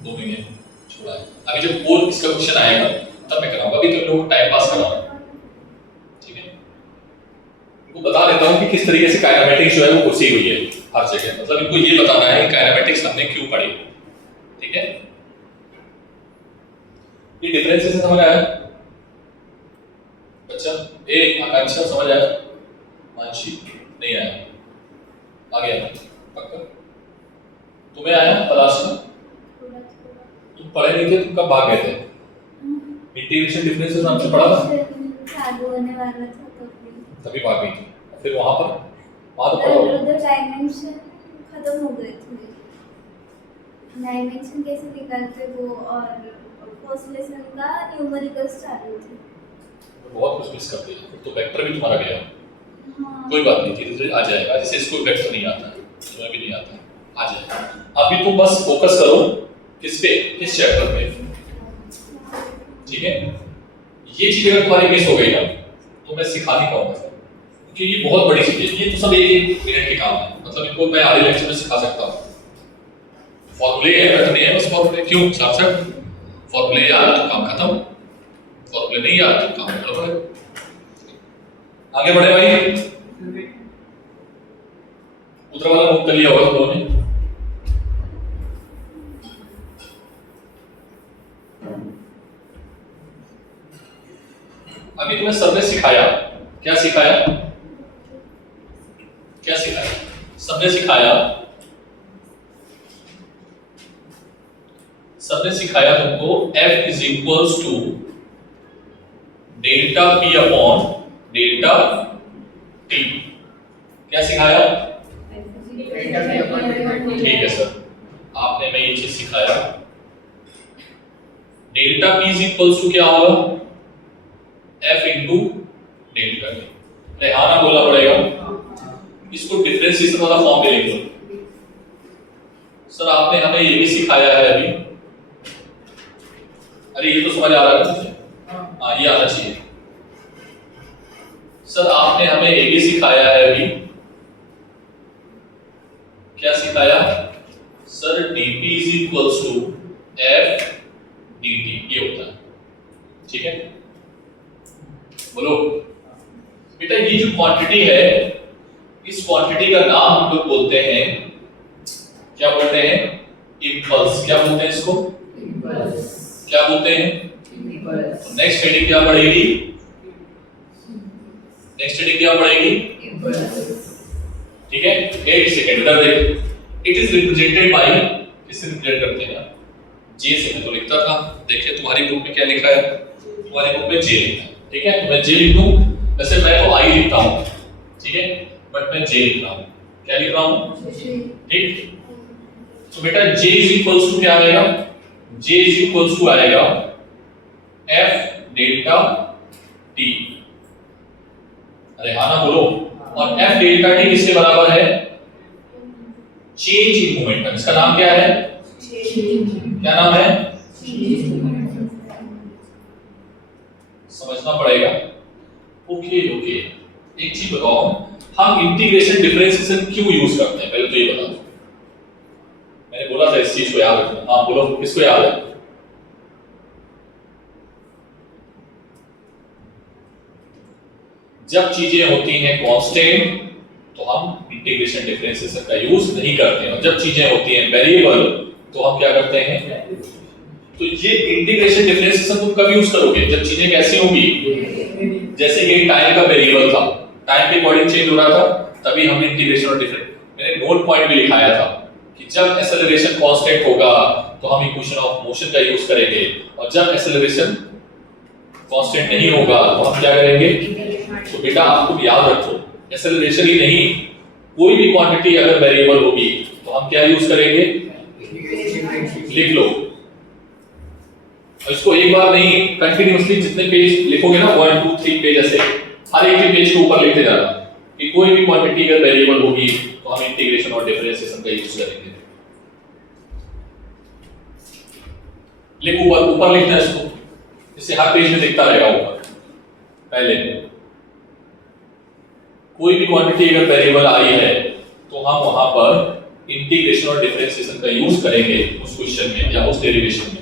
2 महीने छोड़ा है। अभी जब और इसका क्वेश्चन आएगा तब मैं कराऊंगा, अभी तो लोग टाइम पास करा रहे हैं, ठीक है। इनको बता देता हूं कि किस तरीके से काइनेमेटिक्स जो है वो घुसी हुई है हर जगह। मतलब इनको ये बताना है कि काइनेमेटिक्स हमने क्यों पढ़ी, ठीक है। ये डिफरेंसेस समझ आया अच्छा? आकांक्षा समझ आया? मानसी नहीं आया? आ गया पक्का? तुम्हें आया पदार्थ? तुम पढ़े नहीं थे, तुम कब भाग गए थे? इंटीग्रेशन डिफरेंसेस हमसे पढ़ा था, चालू होने वाला था तभी भाग गई थी। फिर वहां तो पढ़ा होगा। उधर डायमेंशन खत्म हो गए थे। डायमेंशन कैसे निकालते वो, और फर्स्ट लेसन का न्यूमेरिकल्स चालू थे। बहुत कुछ मिस कर दिया। फिर तो वेक्टर भी तुम्हारा गया। हाँ। कोई बात नहीं, धीरे धीरे आ जाएगा। जैसे इसको वेक्टर नहीं आता है, तुम्हें भी नहीं आता है, आ जाएगा। अभी तुम बस फोकस करो किस पे, किस चैप्टर पे, ठीक है। ये चीज अगर तुम्हारी मिस हो गई ना तो मैं सिखा नहीं पाऊंगा, क्योंकि ये बहुत बड़ी चीज है। ये तो सब 1 मिनट के काम है, मतलब इनको मैं आधे लेक्चर में सिखा सकता हूँ। फॉर्मूले है, वेक्टर नहीं है, बस फॉर्मूले। क्यों सार्थक? फॉर्मूले याद तो काम खत्म, फॉर्मूले नहीं याद तो काम गड़बड़ है। आगे बढ़े भाई। दूसरा वाला नोट कर लिया होगा तुम लोगों ने। अभी तुम्हें सर ने सिखाया, क्या सिखाया? क्या सिखाया? सर ने सिखाया तुमको F is equals to delta P upon delta T। क्या सिखाया? ठीक है सर, आपने मैं ये चीज सिखाया। Delta P is equals to क्या होगा? F into delta T। Rehana बोला पड़ेगा, इसको डिफरेंशिएशन वाला फॉर्म में लिख दो। सर आपने हमें ये भी सिखाया है अभी, अरे ये तो समझ आ रहा है मुझे, हाँ ये आना चाहिए। सर आपने हमें ये भी सिखाया है अभी, क्या सिखाया? Sir dp is equals to f dt, ये होता है, ठीक है। बोलो बेटा, ये जो क्वांटिटी है, इस क्वांटिटी का नाम हम लोग बोलते हैं, क्या बोलते हैं? इंपल्स। क्या बोलते हैं इसको? इंपल्स। क्या बोलते हैं? इंपल्स। नेक्स्ट हेडिंग क्या पड़ेगी? नेक्स्ट हेडिंग क्या पड़ेगी? इंपल्स, ठीक है। 8 सेकंड इधर देख। इट इज रिप्रेजेंटेड बाय, किससे रिप्रेजेंट करते हैं? जे से। मैं तो लिखता था, देखिए तुम्हारी बुक में क्या लिखा है? तुम्हारी बुक में जे लिखा है, ठीक है। तो मैं जे लिख दूं, वैसे मैं तो आई लिखता हूं, ठीक है, बट मैं जे लिख रहा हूं। क्या लिख रहा हूं? ठीक। तो बेटा j इज इक्वल्स टू क्या आएगा? j इज इक्वल्स टू आएगा f डेल्टा t। अरे हाँ ना बोलो। और f डेल्टा t किसके बराबर है? Change in momentum. इसका नाम क्या है? क्या नाम है? समझना पड़ेगा। ओके ओके, एक चीज बताओ, हम इंटीग्रेशन डिफरेंशिएशन क्यों यूज करते हैं? पहले तो ये बताओ। मैंने बोला था इस चीज को याद रखना। हाँ बोलो, किसको याद है? जब चीजें होती हैं कांस्टेंट तो हम इंटीग्रेशन डिफरेंशिएशन का यूज नहीं करते हैं, और जब चीजें होती हैं वेरिएबल तो हम क्या करते हैं। तो ये इंटीग्रेशन डिफरेंशिएशन तुम कब यूज करोगे, जब चीजें कैसी होंगी, जैसे ये टाइम का वेरिएबल था, टाइम के अकॉर्डिंग चेंज हो रहा था, तभी हमने इंटीग्रेशन और डिफरेंस, मैंने नोट पॉइंट भी लिखाया था कि जब एक्सेलरेशन कांस्टेंट होगा तो हम इक्वेशन ऑफ मोशन का यूज करेंगे, और जब एक्सेलरेशन कांस्टेंट नहीं होगा तो हम क्या करेंगे। तो बेटा आपको याद रखो, एक्सेलरेशन ही नहीं, कोई भी क्वांटिटी अगर वेरिएबल होगी तो हम क्या यूज करेंगे, लिख लो। और इसको एक बार नहीं, कंटिन्यूअसली जितने पेज लिखोगे ना 1 2 3 पेज ऐसे हर एक पेज के ऊपर लिखते जाना कि कोई भी क्वांटिटी अगर वेरिएबल होगी तो हम इंटीग्रेशन और डिफरेंशिएशन का यूज करेंगे। लिखो ऊपर लिखना है इसको, इससे हर पेज में दिखता रहेगा ऊपर। पहले कोई भी क्वांटिटी अगर वेरिएबल आई है तो हम वहां पर इंटीग्रेशन और डिफरेंशिएशन का यूज करेंगे उस क्वेश्चन में या उस डेरिवेशन में।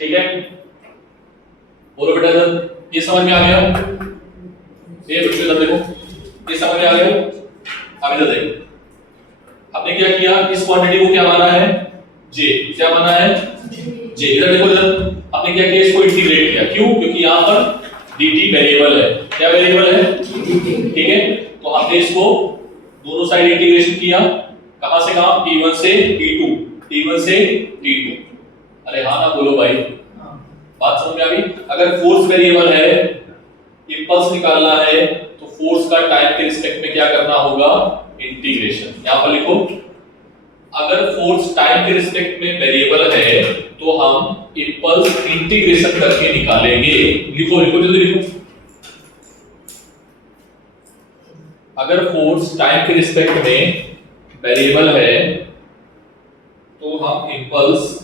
ठीक है, बोलो बेटा इधर, ये समझ में आ गया, ये बच्चों इधर देखो, ये समझ में आ गया। अब इधर देखो, आपने क्या किया, इस क्वांटिटी को क्या माना है, जे, क्या माना है, जे। इधर देखो, इधर आपने क्या किया, इसको इंटीग्रेट किया, क्यों, क्योंकि यहाँ पर dt वेरिएबल है, क्या वेरिएबल है, ठीक है। तो आपने इसको दोनों साइड इंटीग्रेशन किया, कहां से कहां, t1 से t2, t1 से t2। अरे हाँ ना बोलो भाई, बात समझ में आ गई। अगर फोर्स वेरिएबल है, इंपल्स निकालना है, तो फोर्स का टाइम के रिस्पेक्ट में क्या करना होगा, इंटीग्रेशन। यहां पर लिखो, अगर फोर्स टाइम के रिस्पेक्ट में वेरिएबल है तो हम इंपल्स इंटीग्रेशन करके निकालेंगे। लिखो लिखो जल्दी लिखो, अगर फोर्स टाइम के रिस्पेक्ट में वेरिएबल है तो हम इंपल्स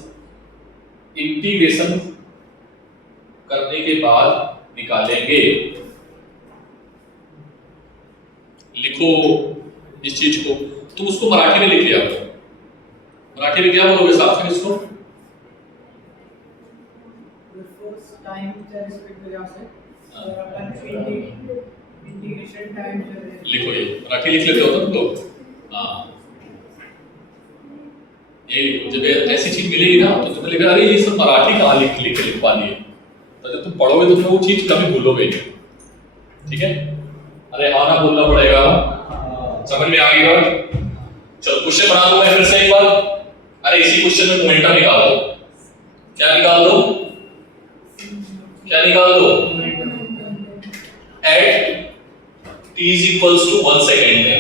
इंटीग्रेशन करने के बाद निकालेंगे। लिखो इस चीज को, तुम उसको मराठी में लिख लिया करो, मराठी में क्या बोलोगे साथ में इसको, टाइम का रिस्पेक्ट हो जाए और अपन इंटीग्रेशन टाइम लिखो, ये मराठी लिख लेते हो तुम लोग। हाँ ये लिखो, जब ऐसी चीज मिलेगी ना तो तुम्हें लगेगा अरे ये सब मराठी कहाँ लिख पा लिए, तो जब तुम पढ़ोगे तो तुम वो चीज कभी भूलोगे। ठीक है, अरे हाँ ना बोलना पड़ेगा, समझ में आ गई बात। चलो क्वेश्चन बना दो मैं फिर से एक बार। अरे इसी क्वेश्चन में मोमेंटम निकाल दो, क्या निकाल दो, क्या निकाल दो, at t is equals to 1 second है,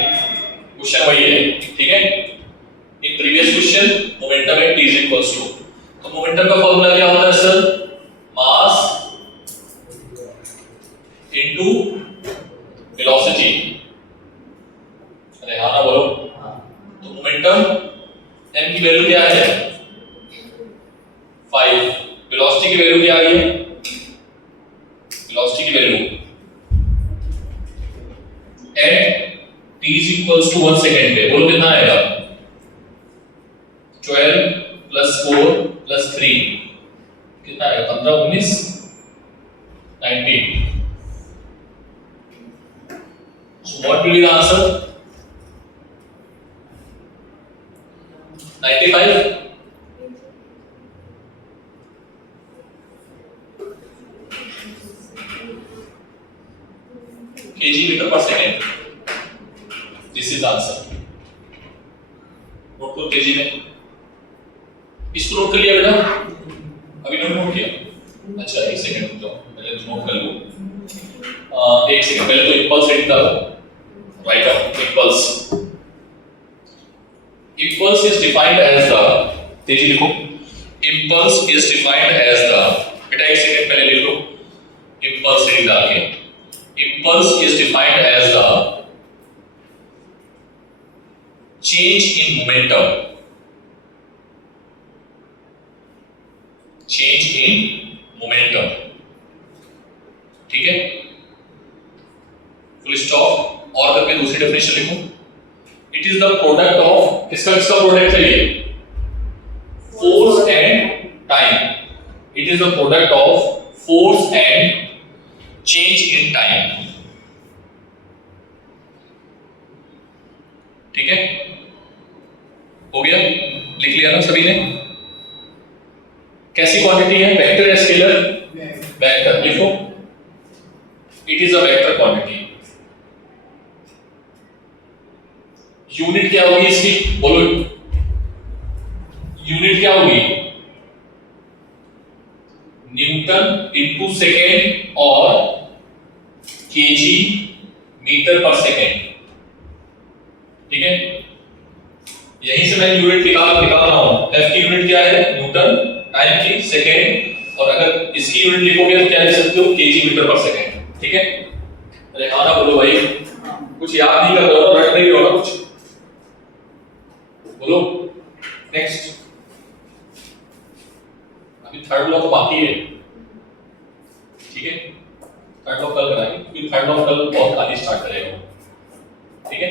क्वेश्चन वही है। ठीक है, in previous question momentum at t is equals to, तो मोमेंटम का फॉर्मूला क्या होता है सर, मास इनटू वेलोसिटी। अरे हाँ ना बोलो, तो मोमेंटम m की वैल्यू क्या है 5, वेलोसिटी की वैल्यू क्या आ गई, वेलोसिटी की value at t is equals to 1 second पे, बोलो कितना आएगा, 12 plus 4 plus 3 कितना आएगा, 15 19 19। So what will be the answer, 95। kg meter per second, this is answer। Note करो kg में, इसको नोट कर लिया बेटा, अभी नोट किया? अच्छा एक सेकंड रुक जाओ, पहले तो नोट कर लो। एक सेकंड, पहले तो इंपल्स रीडिंग डालो, write up impulse. Impulse is defined as the, तेजी लिखो, impulse is defined as the, बेटा एक सेकंड पहले लिख लो इंपल्स रीडिंग डाल के। Impulse is defined as the change in momentum, change in momentum, ठीक है, फुल स्टॉप। और करके दूसरी डेफिनेशन लिखो, it is the product of, किसका प्रोडक्ट है ये? Force and time. It is the product of force and change in time, ठीक है, हो गया, लिख लिया ना सभी ने? कैसी क्वांटिटी है, वेक्टर या स्केलर? वेक्टर, लिखो, it is a vector quantity. Unit क्या होगी इसकी, बोलो, यूनिट क्या होगी? न्यूटन इनटू सेकेंड और केजी मीटर पर सेकेंड, ठीक है, यहीं से मैं यूनिट निकाल रहा हूं। एफ की यूनिट क्या है? न्यूटन, टाइम की सेकेंड, और अगर इसकी यूनिट लिखोगे तो क्या लिख सकते हो? केजी मीटर पर सेकेंड, ठीक है। अरे हाँ ना बोलो भाई, कुछ याद नहीं कर रहे हो, रट नहीं रहे हो कुछ, बोलो। नेक्स्ट, अभी थर्ड लॉ तो बाकी है, ठीक है, थर्ड लॉ कल कराएंगे क्योंकि थर्ड लॉ कल बहुत खाली स्टार्ट करेगा, ठीक है।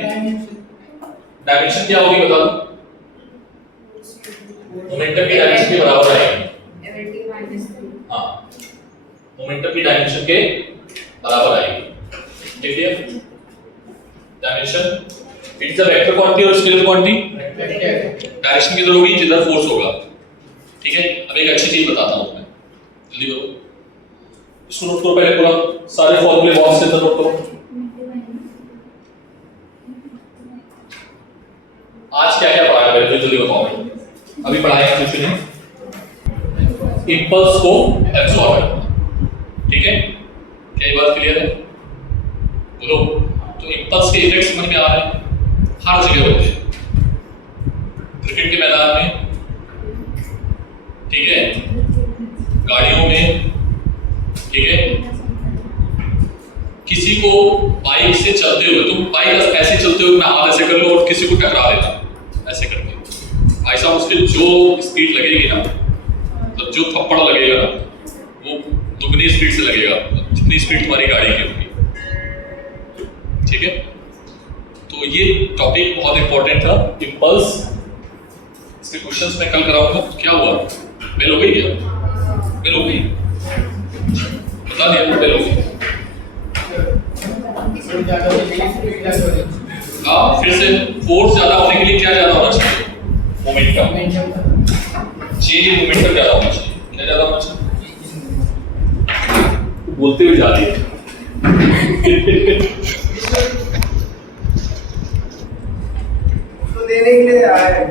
डायमेंशन क्या होगी बता दो? मोमेंटम की डायमेंशन के बराबर आएगी। एवरेटिव माइनस 3। हाँ, मोमेंटम की डायमेंशन के बराबर आएगी, ठीक है। Dimension it's a vector quantity और स्केलर क्वांटिटी। डायरेक्शन किधर होगी? जिधर फोर्स होगा, ठीक है। अब एक अच्छी चीज बताता हूं मैं, जल्दी करो, इसको नोट करो पहले, पूरा सारे फॉर्मूले बॉक्स के अंदर नोट करो। आज क्या क्या पढ़ाया पहले जल्दी बताओ भाई, अभी पढ़ाया कुछ नहीं, इंपल्स को एब्सॉर्ब करना, ठीक है, क्या ये बात क्लियर है? बोलो। तो इंपल्स के इफेक्ट समझ में आ रहे हैं, हर जगह होते हैं, क्रिकेट के मैदान में, ठीक है, गाड़ियों में, ठीक है, किसी को बाइक से चलते हुए, तुम बाइक ऐसे चलते हुए मैं हाथ ऐसे कर लो और किसी को टकरा देता ऐसे करके, भाई साहब उसके जो स्पीड लगेगी ना, मतलब जो थप्पड़ लगेगा ना, वो दुगनी स्पीड से लगेगा जितनी स्पीड तुम्हारी गाड़ी की होगी, ठीक है। तो ये टॉपिक बहुत इंपॉर्टेंट था, इंपल्स। इसके क्वेश्चंस मैं कल कराऊंगा। क्या हुआ, बेल हो गई क्या? बेल हो गई, बता दिया बेल हो गई। हाँ, फिर से फोर्स ज्यादा होने के लिए क्या ज्यादा होना चाहिए? मोमेंटम, चेंज इन मोमेंटम ज्यादा होना चाहिए। क्या ज्यादा होना चाहिए? बोलते हुए जा रही है। देने के लिए आया है।